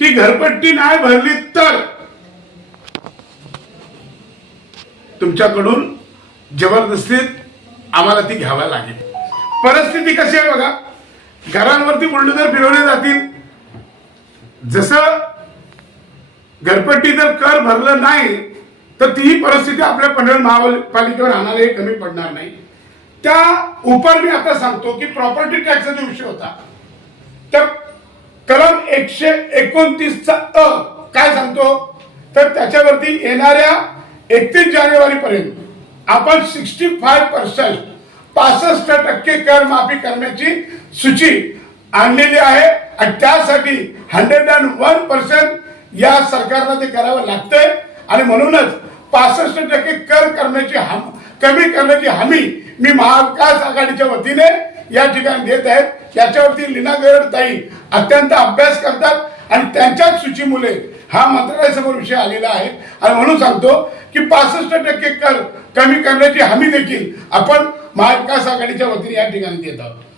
ती घरपट्टी नाही भरली तर तुमच्याकडून जबरदस्तीत आम्हाला ती घ्यावी लागेल। परिस्थिती कशी आहे बघा, घरांवरती बुलडोझर फिरवले जातील। जसं घरपट्टी जर कर भरलं नाही तर तीही परिस्थिती आपल्या पनवेल महापालिकेवर राहणारे कमी पडणार नाही। त्या उपर मी आता सांगतो की प्रॉपर्टी टॅक्सचा विषय होता, तर कलम 129 चा अ काय सांगतो, तर त्याच्यावरती येणाऱ्या 31 जानेवारी पर्यंत आपण 65% 65% कर माफी करण्याची सूची आणलेली आहे आणि त्यासाठी 101% या सरकारला ते करावं लागतंय आणि म्हणूनच 65% कर करण्याची कमी करण्याची हमी मी महाविकास आघाडीच्या वतीने या ठिकाणी देत आहेत। याच्यावरती लीना गरडताई अत्यंत अभ्यास करतात आणि त्यांच्याच सूचीमुळे हा मंत्रालयासमोर विषय आलेला आहे आणि म्हणून सांगतो की 65% कर कमी करण्याची हमी देखील आपण महाविकास आघाडीच्या वतीने या ठिकाणी देत आहोत।